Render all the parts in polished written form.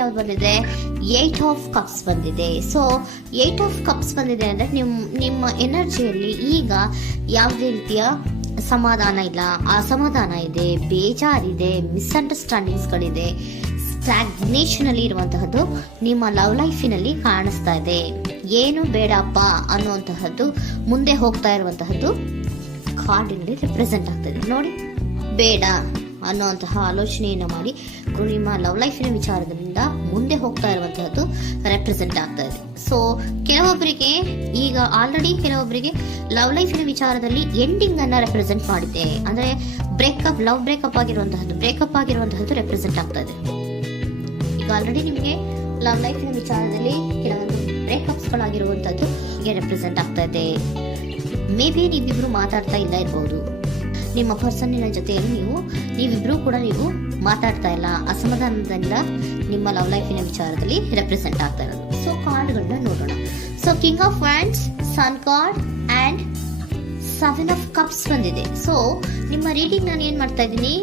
ಯಾವ್ದು ಬಂದಿದೆ, 8 of cups ಬಂದಿದೆ. ಸೊ 8 ಆಫ್ ಕಪ್ಸ್ ಬಂದಿದೆ ಅಂದ್ರೆ ನಿಮ್ಮ ಎನರ್ಜಿಯಲ್ಲಿ ಈಗ ಯಾವುದೇ ರೀತಿಯ ಸಮಾಧಾನ ಇಲ್ಲ, ಅಸಮಾಧಾನ ಇದೆ, ಬೇಜಾರಿದೆ, ಮಿಸ್ಅಂಡರ್ಸ್ಟ್ಯಾಂಡಿಂಗ್ಸ್ಗಳಿದೆ, ಸ್ಟಾಗ್ನೇಷನ್ ಅಲ್ಲಿ ಇರುವಂತಹದ್ದು ನಿಮ್ಮ ಲವ್ ಲೈಫಿನಲ್ಲಿ ಕಾಣಿಸ್ತಾ ಇದೆ. ಏನು ಬೇಡಪ್ಪ ಅನ್ನುವಂತಹದ್ದು ಮುಂದೆ ಹೋಗ್ತಾ ಇರುವಂತಹದ್ದು ಕಾರ್ಡಿನಲ್ಲಿ ರೆಪ್ರೆಸೆಂಟ್ ಆಗ್ತದೆ. ನೋಡಿ, ಬೇಡ ಅನ್ನುವಂತಹ ಆಲೋಚನೆಯನ್ನು ಮಾಡಿ ನಿಮ್ಮ ಲವ್ ಲೈಫಿನ ವಿಚಾರದಿಂದ ಮುಂದೆ ಹೋಗ್ತಾ ಇರುವಂತಹದ್ದು ರೆಪ್ರೆಸೆಂಟ್ ಆಗ್ತಾ ಇದೆ. ಸೊ ಕೆಲವೊಬ್ಬರಿಗೆ ಈಗ ಆಲ್ರೆಡಿ ಕೆಲವೊಬ್ಬರಿಗೆ ಲವ್ ಲೈಫಿನ ವಿಚಾರದಲ್ಲಿ ಎಂಡಿಂಗ್ ಅನ್ನ ರೆಪ್ರೆಸೆಂಟ್ ಮಾಡಿದೆ. ಅಂದ್ರೆ ಲವ್ ಬ್ರೇಕಪ್ ಆಗಿರುವಂತಹದ್ದು ರೆಪ್ರೆಸೆಂಟ್ ಆಗ್ತಾ ಇದೆ. ಈಗ ಆಲ್ರೆಡಿ ನಿಮಗೆ ಲವ್ ಲೈಫಿನ ವಿಚಾರದಲ್ಲಿ ಕೆಲವೊಂದು ಬ್ರೇಕಪ್ಸ್ ಗಳಾಗಿರುವಂತದ್ದು ರೆಪ್ರೆಸೆಂಟ್ ಆಗ್ತಾ ಇದೆ. ಮೇ ಬಿ ನೀವಿಬ್ರು ಮಾತಾಡ್ತಾ ಇಲ್ಲ ಇರಬಹುದು, ನಿಮ್ಮ ಪರ್ಸನ್ನಿನ ಜೊತೆಯಲ್ಲಿ ನೀವಿಬ್ರು ಕೂಡ ಮಾತಾಡ್ತಾ ಇಲ್ಲ, ಅಸಮಾಧಾನದಿಂದ ನಿಮ್ಮ ಲವ್ ಲೈಫಿನ ವಿಚಾರದಲ್ಲಿ ರೆಪ್ರೆಸೆಂಟ್ ಆಗ್ತಾ ಇರೋದು. ಸೊ ಕಾರ್ಡ್ಗಳನ್ನ ನೋಡೋಣ. So king of wands, sun card and 7 of cups ಬಂದಿದೆ. ಸೊ ನಿಮ್ಮ ರೀಡಿಂಗ್ ನಾನು ಏನ್ ಮಾಡ್ತಾ ಇದ್ದೀನಿ,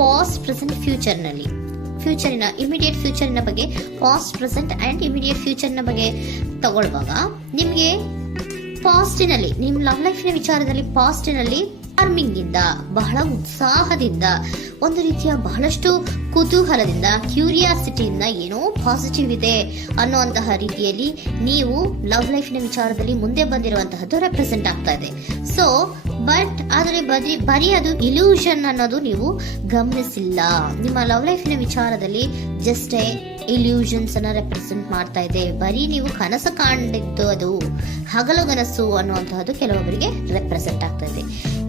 ಪಾಸ್ಟ್, ಪ್ರೆಸೆಂಟ್, ಫ್ಯೂಚರಿನ ಇಮಿಡಿಯೇಟ್ ಫ್ಯೂಚರಿನ ಬಗ್ಗೆ, ಪಾಸ್ಟ್, ಪ್ರೆಸೆಂಟ್ ಅಂಡ್ ಇಮಿಡಿಯೇಟ್ ಫ್ಯೂಚರ್ನ ಬಗ್ಗೆ ತಗೊಳ್ಳುವಾಗ ನಿಮಗೆ ಪಾಸ್ಟಿನಲ್ಲಿ, ನಿಮ್ಮ ಲವ್ ಲೈಫಿನ ವಿಚಾರದಲ್ಲಿ ಪಾಸ್ಟಿನಲ್ಲಿ ಚಾರ್ಮಿಂಗ್ ಇಂದ, ಬಹಳ ಉತ್ಸಾಹದಿಂದ, ಒಂದು ರೀತಿಯ ಬಹಳಷ್ಟು ಕುತೂಹಲದಿಂದ, ಕ್ಯೂರಿಯಾಸಿಟಿಯಿಂದ ಏನೋ ಪಾಸಿಟಿವ್ ಇದೆ ಅನ್ನುವಂತಹ ರೀತಿಯಲ್ಲಿ ನೀವು ಲವ್ ಲೈಫಿನ ವಿಚಾರದಲ್ಲಿ ಮುಂದೆ ಬಂದಿರುವಂತಹದ್ದು ರೆಪ್ರೆಸೆಂಟ್ ಆಗ್ತಾ ಇದೆ. ಸೊ ಬಟ್ ಆದರೆ ಬರೀ ಅದು ಇಲ್ಯೂಷನ್ ಅನ್ನೋದು ನೀವು ಗಮನಿಸಿಲ್ಲ. ನಿಮ್ಮ ಲವ್ ಲೈಫಿನ ವಿಚಾರದಲ್ಲಿ ಜಸ್ಟ್ ಇಲ್ಯೂಷನ್ಸ್ ಅನ್ನ ರೆಪ್ರೆಸೆಂಟ್ ಮಾಡ್ತಾ ಇದೆ. ಬರೀ ನೀವು ಕನಸು ಕಾಣಿದ್ದು ಅದು ಹಗಲುಗನಸು ಅನ್ನುವಂತಹದ್ದು ಕೆಲವೊಬ್ಬರಿಗೆ ರೆಪ್ರೆಸೆಂಟ್ ಆಗ್ತಾ ಇದೆ.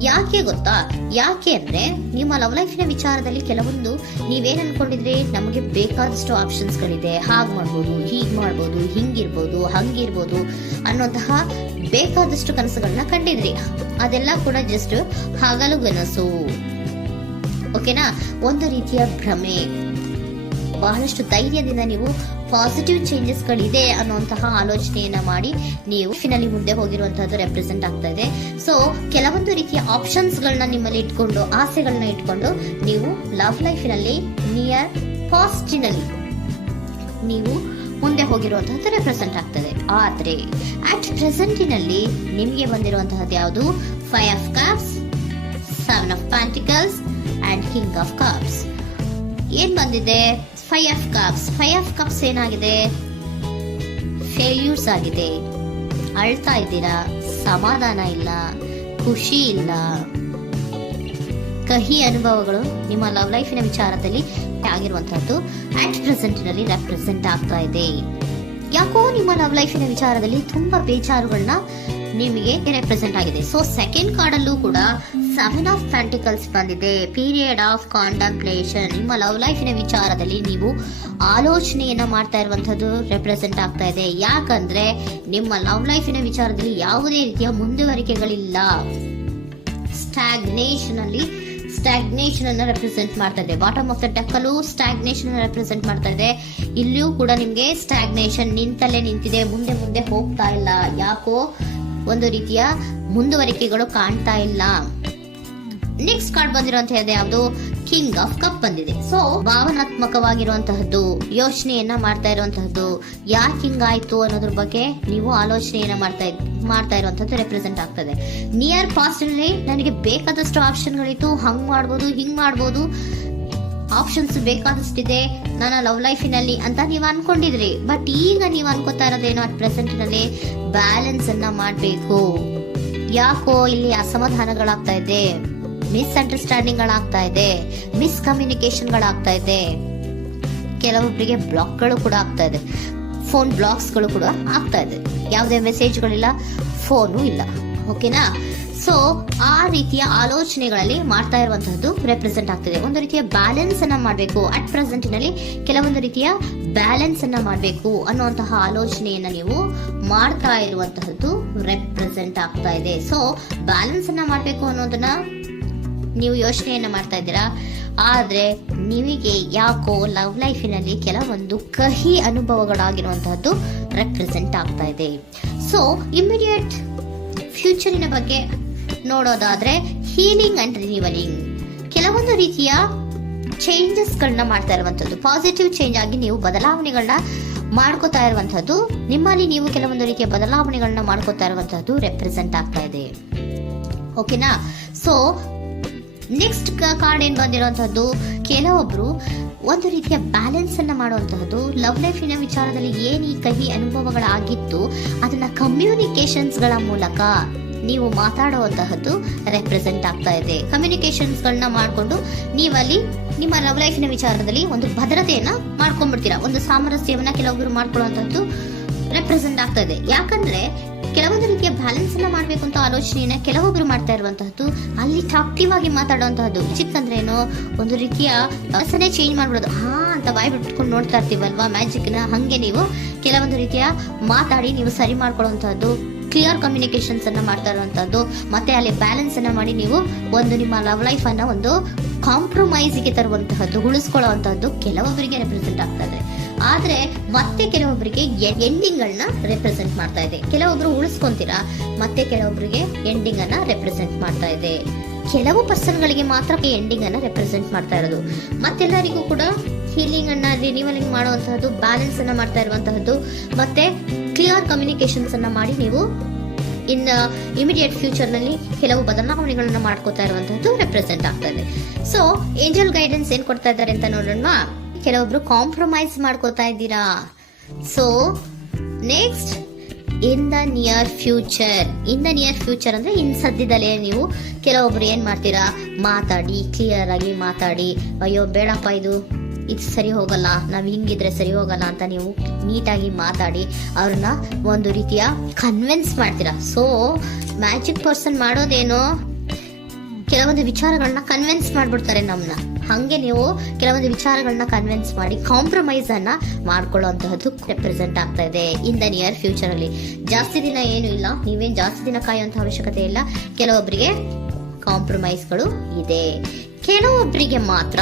ಯಾಕೆ ಗೊತ್ತಾ? ಯಾಕೆ ಅಂದ್ರೆ ನಿಮ್ಮ ಲವ್ ಲೈಫಿನ ವಿಚಾರದಲ್ಲಿ ಕೆಲವೊಂದು ನೀವೇನ್ ಅನ್ಕೊಂಡಿದ್ರೆ, ನಮಗೆ ಬೇಕಾದಷ್ಟು ಆಪ್ಷನ್ಸ್ ಗಳಿದೆ, ಹಾಗ್ ಮಾಡ್ಬೋದು, ಹೀಗ್ ಮಾಡ್ಬೋದು, ಹಿಂಗಿರ್ಬೋದು, ಹಂಗಿರ್ಬೋದು ಅನ್ನುವಂತಹ ಬೇಕಾದಷ್ಟು ಕನಸುಗಳನ್ನ ಕಂಡಿದ್ರಿ. ಅದೆಲ್ಲ ಕೂಡ ಜಸ್ಟ್ ಹಗಲುಗನಸು, ಓಕೆನಾ? ಒಂದು ರೀತಿಯ ಭ್ರಮೆ. ಬಹಳಷ್ಟು ಧೈರ್ಯದಿಂದ ನೀವು ಪಾಸಿಟಿವ್ ಚೇಂಜಸ್ ಗಳಿದೆ ಅನ್ನುವಂತಹ ಆಲೋಚನೆಯನ್ನ ಮಾಡಿ ನೀವು ಫಿನಲ್ಲಿ ಮುಂದೆ ಹೋಗಿರುವಂತಹದ್ದು ರೆಪ್ರೆಸೆಂಟ್ ಆಗ್ತಾ ಇದೆ. ಸೊ ಕೆಲವೊಂದು ರೀತಿಯ ಆಪ್ಷನ್ಸ್ ಗಳನ್ನ ನಿಮ್ಮಲ್ಲಿ ಇಟ್ಕೊಂಡು, ಆಸೆಗಳನ್ನ ಇಟ್ಕೊಂಡು ನೀವು ಲವ್ ಲೈಫಿನಲ್ಲಿ ನಿಯರ್ ಪಾಸ್ಟಿನಲ್ಲಿ ನೀವು ಮುಂದೆ ಹೋಗಿರುವಂತಹದ್ದು ರೆಪ್ರೆಸೆಂಟ್ ಆಗ್ತದೆ. ಆದ್ರೆ ಅಟ್ ಪ್ರೆಸೆಂಟಿನಲ್ಲಿ ನಿಮಗೆ ಬಂದಿರುವಂತಹದ್ದು ಯಾವುದು? 5 of cups, 7 of pentacles and king of cups. ಏನ್ ಬಂದಿದೆ? 5 ಆಫ್ ಕಪ್ಸ್. 5 ಆಫ್ ಕಪ್ಸ್ ಏನಾಗಿದೆ? ಫೇಲ್ಯೂರ್ಸ್ ಆಗಿದೆ, ಅಳ್ತಾ ಇದ್ದೀರಾ, ಸಮಾಧಾನ ಇಲ್ಲ, ಖುಷಿ ಇಲ್ಲ, ಕಹಿ ಅನುಭವಗಳು ನಿಮ್ಮ ಲವ್ ಲೈಫಿನ ವಿಚಾರದಲ್ಲಿ ಆಗಿರುವಂತಹದ್ದು ಅಟ್ ಪ್ರೆಸೆಂಟ್ ನಲ್ಲಿ ರೆಪ್ರೆಸೆಂಟ್ ಆಗ್ತಾ ಇದೆ. ಯಾಕೋ ನಿಮ್ಮ ಲವ್ ಲೈಫಿನ ವಿಚಾರದಲ್ಲಿ ತುಂಬಾ ಬೇಜಾರುಗಳನ್ನ ನಿಮಗೆ ರೆಪ್ರೆಸೆಂಟ್ ಆಗಿದೆ. ಸೊ ಸೆಕೆಂಡ್ ಕಾರ್ಡ್ ಅಲ್ಲೂ ಕೂಡ 7 ಆಫ್ ಪ್ಯಾಂಟಿಕಲ್ಸ್ ಬಂದಿದೆ. Period of contemplation. ನಿಮ್ಮ ಲವ್ ಲೈಫಿನ ವಿಚಾರದಲ್ಲಿ ನೀವು ಆಲೋಚನೆಯನ್ನ ಮಾಡ್ತಾ ಇರುವಂತದ್ದು ರೆಪ್ರೆಸೆಂಟ್ ಆಗ್ತಾ ಇದೆ. ಯಾಕಂದ್ರೆ ನಿಮ್ಮ ಲವ್ ಲೈಫಿನ ವಿಚಾರದಲ್ಲಿ ಯಾವುದೇ ರೀತಿಯ ಮುಂದುವರಿಕೆಗಳಿಲ್ಲ. ಸ್ಟಾಗ್ನೇಷನ್ ಅನ್ನ ರೆಪ್ರೆಸೆಂಟ್ ಮಾಡ್ತಾ ಇದೆ. ಬಾಟಮ್ ಆಫ್ ದ ಡೆಕ್ ಅಲ್ಲೂ ಸ್ಟಾಗ್ನೇಷನ್ ಅನ್ನ ರೆಪ್ರೆಸೆಂಟ್ ಮಾಡ್ತಾ ಇದೆ. ಇಲ್ಲಿಯೂ ಕೂಡ ನಿಮ್ಗೆ ಸ್ಟಾಗ್ನೇಷನ್, ನಿಂತಲ್ಲೇ ನಿಂತಿದೆ, ಮುಂದೆ ಹೋಗ್ತಾ ಇಲ್ಲ. ಯಾಕೋ ಒಂದು ರೀತಿಯ ಮುಂದುವರಿಕೆಗಳು ಕಾಣ್ತಾ ಇಲ್ಲ. ನೆಕ್ಸ್ಟ್ ಕಾರ್ಡ್ ಬಂದಿರುವಂತಹದ್ದು ಯಾವುದು? ಕಿಂಗ್ ಆಫ್ ಕಪ್ ಬಂದಿದೆ. ಸೊ ಭಾವನಾತ್ಮಕವಾಗಿರುವಂತಹದ್ದು, ಯೋಚನೆಯನ್ನ ಮಾಡ್ತಾ ಇರುವಂತಹದ್ದು, ಯಾಕೆ ಹಿಂಗಾಯ್ತು ಅನ್ನೋದ್ರ ಬಗ್ಗೆ ನೀವು ಆಲೋಚನೆಯನ್ನ ಮಾಡ್ತಾ ಇರುವಂತಹದ್ದು ರೆಪ್ರೆಸೆಂಟ್ ಆಗ್ತದೆ. ನಿಯರ್ ಪಾಸ್ಟ್ ನಲ್ಲಿ ನನಗೆ ಬೇಕಾದಷ್ಟು ಆಪ್ಷನ್ಗಳಿತ್ತು, ಹಂಗ್ ಮಾಡ್ಬೋದು, ಹಿಂಗ್ ಮಾಡ್ಬೋದು, ಆಪ್ಷನ್ಸ್ ಬೇಕಾದಷ್ಟಿದೆ ನನ್ನ ಲವ್ ಲೈಫಿನಲ್ಲಿ ಅಂತ ನೀವು ಅನ್ಕೊಂಡಿದ್ರಿ. ಬಟ್ ಈಗ ನೀವು ಅನ್ಕೋತಾ ಇರೋದೇನೋ ಅಟ್ ಪ್ರೆಸೆಂಟ್ ನಲ್ಲಿ ಬ್ಯಾಲೆನ್ಸ್ ಅನ್ನ ಮಾಡ್ಬೇಕು. ಯಾಕೋ ಇಲ್ಲಿ ಅಸಮಾಧಾನಗಳಾಗ್ತಾ ಇದೆ, ಮಿಸ್ಅಂಡರ್ಸ್ಟ್ಯಾಂಡಿಂಗ್ ಗಳಾಗ್ತಾ ಇದೆ, ಮಿಸ್ಕಮ್ಯುನಿಕೇಶನ್ ಗಳಾಗ್ತಾ ಇದೆ. ಕೆಲವೊಬ್ಬರಿಗೆ ಬ್ಲಾಕ್ಗಳು ಕೂಡ ಆಗ್ತಾ ಇದೆ, ಫೋನ್ ಬ್ಲಾಕ್ಸ್ ಗಳು ಕೂಡ ಆಗ್ತಾ ಇದೆ. ಯಾವುದೇ ಮೆಸೇಜ್ಗಳಿಲ್ಲ, ಫೋನು ಇಲ್ಲ, ಓಕೆನಾ? ಸೊ ಆ ರೀತಿಯ ಆಲೋಚನೆಗಳಲ್ಲಿ ಮಾಡ್ತಾ ಇರುವಂತಹದ್ದು ರೆಪ್ರೆಸೆಂಟ್ ಆಗ್ತಿದೆ. ಒಂದು ರೀತಿಯ ಬ್ಯಾಲೆನ್ಸ್ ಅನ್ನ ಮಾಡಬೇಕು. ಅಟ್ ಪ್ರೆಸೆಂಟ್ ನಲ್ಲಿ ಕೆಲವೊಂದು ರೀತಿಯ ಬ್ಯಾಲೆನ್ಸ್ ಅನ್ನ ಮಾಡಬೇಕು ಅನ್ನುವಂತಹ ಆಲೋಚನೆಯನ್ನ ನೀವು ಮಾಡ್ತಾ ಇರುವಂತಹದ್ದು ರೆಪ್ರೆಸೆಂಟ್ ಆಗ್ತಾ ಇದೆ. ಸೊ ಬ್ಯಾಲೆನ್ಸ್ ಅನ್ನ ಮಾಡಬೇಕು ಅನ್ನೋದನ್ನ ನೀವು ಯೋಚನೆಯನ್ನ ಮಾಡ್ತಾ ಇದ್ದೀರಾ. ಆದ್ರೆ ನಿಮಗೆ ಯಾಕೋ ಲವ್ ಲೈಫಿನಲ್ಲಿ ಕೆಲವೊಂದು ಕಹಿ ಅನುಭವಗಳಾಗಿರುವಂತಹದ್ದು ರೆಪ್ರೆಸೆಂಟ್ ಆಗ್ತಾ ಇದೆ. ಸೊ ಇಮಿಡಿಯೇಟ್ ಫ್ಯೂಚರಿನ ಬಗ್ಗೆ ನೋಡೋದಾದ್ರೆ ಹೀಲಿಂಗ್ ಅಂಡ್ ರಿನಿವಲಿಂಗ್, ಕೆಲವೊಂದು ರೀತಿಯ ಚೇಂಜಸ್ಗಳನ್ನ ಮಾಡ್ತಾ ಇರುವಂತದ್ದು, ಪಾಸಿಟಿವ್ ಚೇಂಜ್ ಆಗಿ ನೀವು ಬದಲಾವಣೆಗಳನ್ನ ಮಾಡ್ಕೋತಾ ಇರುವಂತದ್ದು, ನಿಮ್ಮಲ್ಲಿ ನೀವು ಕೆಲವೊಂದು ರೀತಿಯ ಬದಲಾವಣೆಗಳನ್ನ ಮಾಡ್ಕೋತಾ ಇರುವಂತದ್ದು ರೆಪ್ರೆಸೆಂಟ್ ಆಗ್ತಾ ಇದೆ. ಓಕೆನಾ? ಸೊ ನೆಕ್ಸ್ಟ್ ಕಾರ್ಡ್ ಏನ್ ಬಂದಿರುವಂತದ್ದು, ಕೆಲವೊಬ್ರು ಒಂದು ರೀತಿಯ ಬ್ಯಾಲೆನ್ಸ್ ಅನ್ನ ಮಾಡುವಂತಹದ್ದು, ಲವ್ ಲೈಫಿನ ವಿಚಾರದಲ್ಲಿ ಏನ್ ಈ ಕಹಿ ಅನುಭವಗಳಾಗಿತ್ತು ಅದನ್ನ ಕಮ್ಯುನಿಕೇಶನ್ಸ್ ಗಳ ಮೂಲಕ ನೀವು ಮಾತಾಡುವಂತಹದ್ದು ರೆಪ್ರೆಸೆಂಟ್ ಆಗ್ತಾ ಇದೆ. ಕಮ್ಯುನಿಕೇಶನ್ಸ್ ಗಳನ್ನ ಮಾಡ್ಕೊಂಡು ನೀವಲ್ಲಿ ನಿಮ್ಮ ಲವ್ ಲೈಫಿನ ವಿಚಾರದಲ್ಲಿ ಒಂದು ಭದ್ರತೆಯನ್ನ ಮಾಡ್ಕೊಂಡ್ಬಿಡ್ತೀರಾ, ಒಂದು ಸಾಮರಸ್ಯವನ್ನ ಕೆಲವೊಬ್ರು ಮಾಡ್ಕೊಳ್ಳುವಂತಹದ್ದು ರೆಪ್ರೆಸೆಂಟ್ ಆಗ್ತಾ ಇದೆ. ಯಾಕಂದ್ರೆ ಕೆಲವೊಂದು ರೀತಿಯ ಬ್ಯಾಲೆನ್ಸ್ ಅನ್ನ ಮಾಡ್ಬೇಕು ಅಂತ ಆಲೋಚನೆಯನ್ನ ಕೆಲವೊಬ್ರು ಮಾಡ್ತಾ ಇರುವಂತಹದ್ದು, ಅಲ್ಲಿ ಟಾಕ್ಟಿವ್ ಆಗಿ ಮಾತಾಡುವಂತಹದ್ದು. ಚಿಕ್ಕ ಏನೋ ಒಂದು ರೀತಿಯ ರಸನೆ ಚೇಂಜ್ ಮಾಡ್ಬಿಡೋದು, ಹಾ ಅಂತ ಬಾಯ್ ಬಿಟ್ಕೊಂಡು ನೋಡ್ತಾ ಇರ್ತೀವಲ್ವಾ ಮ್ಯಾಜಿಕ್ ನ, ಹಂಗೆ ನೀವು ಕೆಲವೊಂದು ರೀತಿಯ ಮಾತಾಡಿ ನೀವು ಸರಿ ಮಾಡ್ಕೊಳ್ಳುವಂತಹದ್ದು, ಕ್ಲಿಯರ್ ಕಮ್ಯುನಿಕೇಶನ್ಸ್ ಅನ್ನ ಮಾಡ್ತಾ ಇರುವಂತಹದ್ದು, ಮತ್ತೆ ಅಲ್ಲಿ ಬ್ಯಾಲೆನ್ಸ್ ಅನ್ನ ಮಾಡಿ ನೀವು ಒಂದು ನಿಮ್ಮ ಲವ್ ಲೈಫ್ ಅನ್ನ ಒಂದು ಕಾಂಪ್ರಮೈಸ್ ಗೆ ತರುವಂತಹದ್ದು, ಉಳಿಸ್ಕೊಳ್ಳುವಂತಹದ್ದು ಕೆಲವೊಬ್ಬರಿಗೆ ರೆಪ್ರೆಸೆಂಟ್ ಆಗ್ತಾ ಇದೆ. ಆದ್ರೆ ಮತ್ತೆ ಕೆಲವೊಬ್ಬರಿಗೆ ಎಂಡಿಂಗ್ ಗಳನ್ನ ರೆಪ್ರೆಸೆಂಟ್ ಮಾಡ್ತಾ ಇದೆ. ಕೆಲವೊಬ್ರು ಉಳಿಸ್ಕೊಂತೀರಾ, ಮತ್ತೆ ಕೆಲವೊಬ್ಬರಿಗೆ ಎಂಡಿಂಗ್ ಅನ್ನ ರೆಪ್ರೆಸೆಂಟ್ ಮಾಡ್ತಾ ಇದೆ. ಕೆಲವು ಪರ್ಸನ್ ಗಳಿಗೆ ಮಾತ್ರ ಎಂಡಿಂಗ್ ಅನ್ನ ರೆಪ್ರೆಸೆಂಟ್ ಮಾಡ್ತಾ ಇರೋದು, ಮತ್ತೆಲ್ಲರಿಗೂ ಕೂಡ ಹೀಲಿಂಗ್ ಅನ್ನ ರಿನಿವಲಿಂಗ್ ಮಾಡುವಂತಹದ್ದು, ಬ್ಯಾಲೆನ್ಸ್ ಅನ್ನ ಮಾಡ್ತಾ ಇರುವಂತಹದ್ದು, ಮತ್ತೆ ಕ್ಲಿಯರ್ ಕಮ್ಯುನಿಕೇಶನ್ಸ್ ಅನ್ನ ಮಾಡಿ ನೀವು ಇನ್ ಇಮಿಡಿಯೇಟ್ ಫ್ಯೂಚರ್ ನಲ್ಲಿ ಕೆಲವು ಬದಲಾವಣೆಗಳನ್ನ ಮಾಡ್ಕೋತಾ ಇರುವಂತಹದ್ದು ರೆಪ್ರೆಸೆಂಟ್ ಆಗ್ತಾ ಇದೆ. ಸೊ ಏಂಜಲ್ ಗೈಡೆನ್ಸ್ ಏನ್ ಕೊಡ್ತಾ ಇದ್ದಾರೆ ಅಂತ ನೋಡೋಣ. ಕೆಲವೊಬ್ರು ಕಾಂಪ್ರಮೈಸ್ ಮಾಡ್ಕೋತಾ ಇದ್ದೀರಾ. So next in the near future ಅಂದ್ರೆ ಇನ್ ಸದ್ಯದಲ್ಲೇ ನೀವು ಕೆಲವೊಬ್ರು ಏನ್ ಮಾಡ್ತೀರಾ, ಮಾತಾಡಿ ಕ್ಲಿಯರ್ ಆಗಿ ಮಾತಾಡಿ, ಅಯ್ಯೋ ಬೇಡಪ್ಪ ಇದು ಸರಿ ಹೋಗಲ್ಲ, ನಾವ್ ಹಿಂಗಿದ್ರೆ ಸರಿ ಹೋಗಲ್ಲ ಅಂತ ನೀವು ನೀಟಾಗಿ ಮಾತಾಡಿ ಅವ್ರನ್ನ ಒಂದು ರೀತಿಯ ಕನ್ವಿನ್ಸ್ ಮಾಡ್ತೀರಾ. ಸೊ ಮ್ಯಾಜಿಕ್ ಪರ್ಸನ್ ಮಾಡೋದೇನೋ ಕೆಲವೊಂದು ವಿಚಾರಗಳನ್ನ ಕನ್ವಿನ್ಸ್ ಮಾಡ್ಬಿಡ್ತಾರೆ ನಮ್ಮನ್ನ, ಹಂಗೆ ನೀವು ಕೆಲವೊಂದು ವಿಚಾರಗಳನ್ನ ಕನ್ವಿನ್ಸ್ ಮಾಡಿ ಕಾಂಪ್ರಮೈಸ್ ಅನ್ನ ಮಾಡ್ಕೊಳ್ಳುವಂತಹದ್ದು ರೆಪ್ರೆಸೆಂಟ್ ಆಗ್ತಾ ಇದೆ ಇನ್ ದ ನಿಯರ್ ಫ್ಯೂಚರ್ ಅಲ್ಲಿ. ಜಾಸ್ತಿ ದಿನ ಏನು ಇಲ್ಲ, ನೀವೇನ್ ಜಾಸ್ತಿ ದಿನ ಕಾಯುವಂತ ಅವಶ್ಯಕತೆ ಇಲ್ಲ. ಕೆಲವೊಬ್ಬರಿಗೆ ಕಾಂಪ್ರಮೈಸ್ಗಳು ಇದೆ, ಕೆಲವೊಬ್ಬರಿಗೆ ಮಾತ್ರ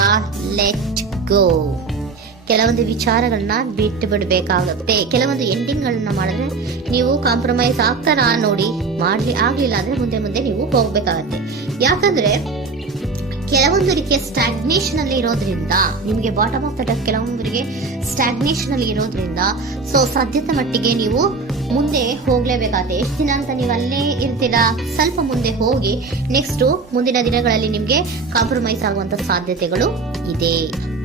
ಲೆಟ್ ಗೋ, ಕೆಲವೊಂದು ವಿಚಾರಗಳನ್ನ ಬಿಟ್ಟು ಬಿಡಬೇಕಾಗುತ್ತೆ. ಕೆಲವೊಂದು ಎಂಡಿಂಗ್ ಗಳನ್ನ ಮಾಡಿದ್ರೆ ನೀವು ಕಾಂಪ್ರಮೈಸ್ ಆಗ್ತಾರಾ ನೋಡಿ, ಆಗ್ಲಿಲ್ಲ ಅಂದ್ರೆ ಮುಂದೆ ನೀವು ಹೋಗ್ಬೇಕಾಗತ್ತೆ. ಯಾಕಂದ್ರೆ ಕೆಲವೊಂದು ರೀತಿಯ ಸ್ಟಾಗ್ನೇಷನ್ ಅಲ್ಲಿ ಇರೋದ್ರಿಂದ, ನಿಮಗೆ ಬಾಟಮ್ ಆಫ್ ದ ಡೆಕ್ ಕೆಲವೊಬ್ಬರಿಗೆ ಸ್ಟಾಗ್ನೇಷನ್ ಅಲ್ಲಿ ಇರೋದ್ರಿಂದ, ಸೊ ಸಾಧ್ಯತೆ ಮಟ್ಟಿಗೆ ನೀವು ಮುಂದೆ ಹೋಗ್ಲೇಬೇಕಾಗುತ್ತೆ. ಎಷ್ಟು ದಿನ ಅಂತ ನೀವು ಅಲ್ಲೇ ಇರ್ತೀರಾ, ಸ್ವಲ್ಪ ಮುಂದೆ ಹೋಗಿ ನೆಕ್ಸ್ಟ್ ಮುಂದಿನ ದಿನಗಳಲ್ಲಿ ನಿಮ್ಗೆ ಕಾಂಪ್ರಮೈಸ್ ಆಗುವಂತ ಸಾಧ್ಯತೆಗಳು ಇದೆ.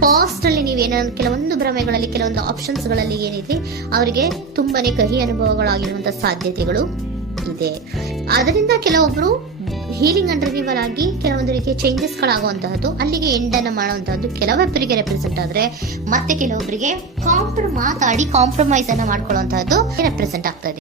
ಪಾಸ್ಟ್ ಅಲ್ಲಿ ನೀವೇನಾದ್ರು ಕೆಲವೊಂದು ಭ್ರಮೆಗಳಲ್ಲಿ, ಕೆಲವೊಂದು ಆಪ್ಷನ್ಸ್ ಗಳಲ್ಲಿ ಏನಿದೆ ಅವರಿಗೆ ತುಂಬಾನೇ ಕಹಿ ಅನುಭವಗಳಾಗಿರುವಂತ ಸಾಧ್ಯತೆಗಳು ಇದೆ. ಅದರಿಂದ ಕೆಲವೊಬ್ರು ಹೀಲಿಂಗ್ ಅಂಡ್ ರಿನಿವಲ್ ಆಗಿ ಕೆಲವೊಂದು ರೀತಿಯ ಚೇಂಜಸ್ ಗಳಾಗುವಂತಹದ್ದು, ಅಲ್ಲಿಗೆ ಎಂಡ್ ಅನ್ನ ಮಾಡುವಂತಹದ್ದು ಕೆಲವೊಬ್ಬರಿಗೆ ರೆಪ್ರೆಸೆಂಟ್ ಆದ್ರೆ, ಮತ್ತೆ ಕೆಲವೊಬ್ಬರಿಗೆ ಮಾತಾಡಿ ಕಾಂಪ್ರಮೈಸ್ ಅನ್ನ ಮಾಡ್ಕೊಳ್ಳುವಂತಹದ್ದು ರೆಪ್ರೆಸೆಂಟ್ ಆಗ್ತದೆ.